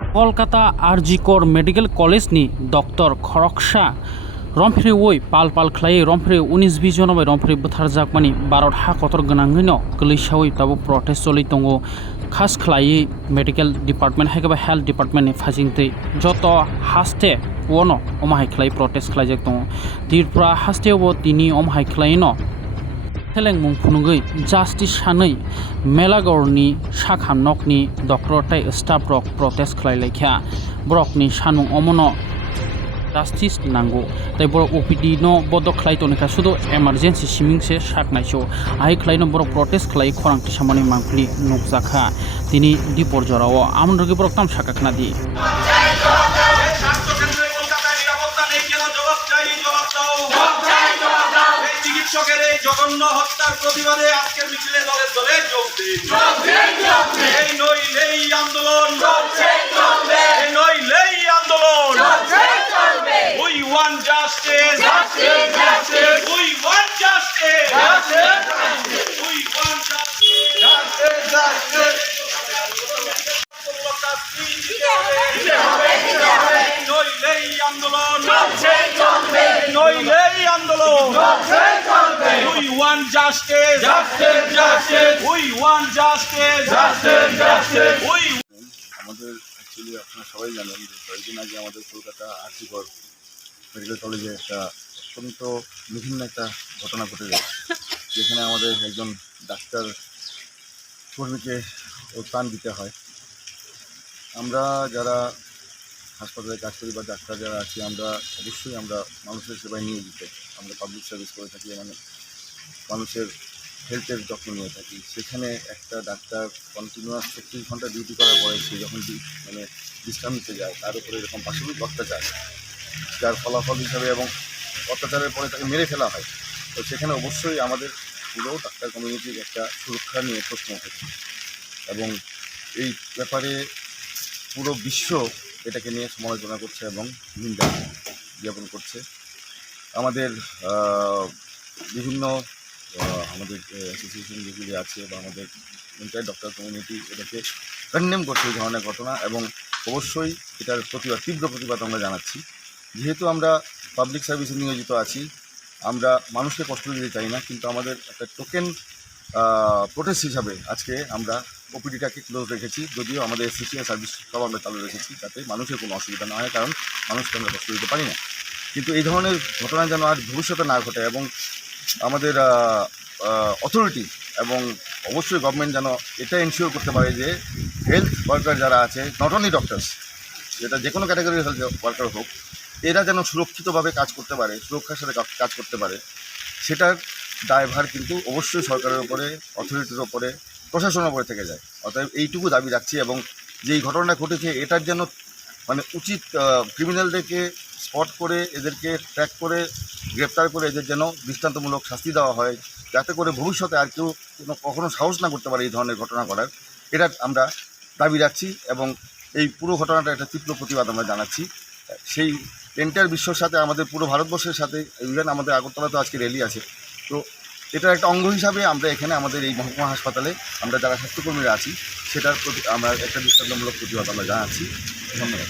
Kolkata आरजिकर medical कलेजनि doctor खरकसा रमफ्रि वै पाल पाल खलायै रमफ्रि 19-20 जनमै रमफ्रि बुथारजाकमानि भारत हाखतर गोनाङैनो गोलैसावै दाबो protest चलै दङ खास खलायै मेडिकल डिपार्टमेन्ट हायगोबा हेल्थ डिपार्टमेन्टनि फाजिंतै जत हास्ते वनो अमाहाय खलायै प्रटेस्ट खलायजाक दङ दिरफ्रा हास्तेयावबो दिनि अमाहाय खलायैनो Teleng mungfunungै justice sanai Melagorni Shakha nokni doctor tai staff rok protest khlailaikhya borokni sanung omono justice nango tai borok OPD no bodok khlai tonika sudo emergency simingse saknaiso ai khlaino borok protest khlai khorang tisamani mangpli nukjakha tini diporjorao amnrogi borok tam sakakna di চিকিৎসকের এই জঘন্য হত্যার প্রতিবাদে আজকের মিছিলে দলে দলে যোগ দিন। এই নইলেই আন্দোলন, এই নইলেই আন্দোলন। We want justice, we want justice, we want justice. নইলেই আন্দোলন, নইলেই আন্দোলন। We want justice, we want justice, we আমাদের অ্যাকচুয়ালি আপনারা সবাই জানেন যে কয়েকদিন আগে আমাদের কলকাতা আরজিকর মেডিকেল কলেজে একটা অত্যন্ত বিভিন্ন একটা ঘটনা ঘটে যায় যেখানে আমাদের একজন ডাক্তার কর্মীকে প্রাণ দিতে হয়। আমরা যারা হাসপাতালে কাজ করি বা ডাক্তার যারা আছি আমরা অবশ্যই আমরা মানুষের সেবায় নিয়োজিত। আমরা পাবলিক সার্ভিস করে থাকি, মানে মানুষের হেলথের যত্ন নিয়ে থাকি। সেখানে একটা ডাক্তার কন্টিনিউয়াস 36 ঘন্টা ডিউটি করার পরে সে যখন মানে বিশ্রাম নিতে যায় তার উপরে এরকম পাশবিক অত্যাচার, যার ফলাফল হিসাবে এবং অত্যাচারের পরে তাকে মেরে ফেলা হয়, তো সেখানে অবশ্যই আমাদের পুরো ডাক্তার কমিউনিটির একটা সুরক্ষা নিয়ে প্রশ্ন উঠেছে এবং এই ব্যাপারে পুরো বিশ্ব এটাকে নিয়ে সমালোচনা করছে এবং নিন্দা জ্ঞাপন করছে। আমাদের বিভিন্ন আমাদের অ্যাসোসিয়েশন যেগুলি আছে বা আমাদের এন্টায়ার ডক্টর কমিউনিটি এটাকে কন্ডেম করছে এই ধরনের ঘটনা এবং অবশ্যই এটার প্রতিবাদ, তীব্র প্রতিবাদ আমরা জানাচ্ছি। যেহেতু আমরা পাবলিক সার্ভিসে নিয়োজিত আছি, আমরা মানুষকে কষ্ট দিতে চাই না, কিন্তু আমাদের একটা টোকেন প্রোটেস্ট হিসাবে আজকে আমরা ওপিডিটাকে ক্লোজ রেখেছি, যদিও আমাদের এসএসসিআর সার্ভিস সব আমরা চালু রেখেছি যাতে মানুষের কোনো অসুবিধা না হয়, কারণ মানুষকে আমরা কষ্ট দিতে পারি না। কিন্তু এই ধরনের ঘটনা যেন আর ভবিষ্যতে না ঘটে এবং আমাদের অথরিটি এবং অবশ্যই গভর্নমেন্ট যেন এটা এনশিওর করতে পারে যে হেলথ ওয়ার্কার যারা আছে, নট অনলি ডক্টরস, যেটা যে কোনো ক্যাটাগরির হেলথ ওয়ার্কার হোক, এরা যেন সুরক্ষিতভাবে কাজ করতে পারে, সুরক্ষার সাথে কাজ করতে পারে, সেটার দায়ভার কিন্তু অবশ্যই সরকারের উপরে, অথরিটির ওপরে, প্রশাসনের উপরে থেকে যায়। অতএব এইটুকু দাবি রাখছি এবং যেই ঘটনা ঘটেছে এটার যেন মানে উচিত ক্রিমিনালদেরকে স্পট করে এদেরকে ট্র্যাক করে গ্রেপ্তার করে এদের যেন দৃষ্টান্তমূলক শাস্তি দেওয়া হয়, যাতে করে ভবিষ্যতে আর কেউ কখনো সাহস না করতে পারে এই ধরনের ঘটনা করার। এটা আমরা দাবি রাখছি এবং এই পুরো ঘটনাটা একটা তীব্র প্রতিবাদ আমরা জানাচ্ছি। সেই এন্টায়ার বিশ্বর সাথে, আমাদের পুরো ভারতবর্ষের সাথে, ইভেন আমাদের আগরতলাতে আজকে র্যালি আছে, তো এটার একটা অঙ্গ হিসাবে আমরা এখানে আমাদের এই মহকুমা হাসপাতালে আমরা যারা স্বাস্থ্যকর্মীরা আছি সেটার প্রতি আমরা একটা দৃষ্টান্তমূলক প্রতিবাদ আমরা জানাচ্ছি। ধন্যবাদ।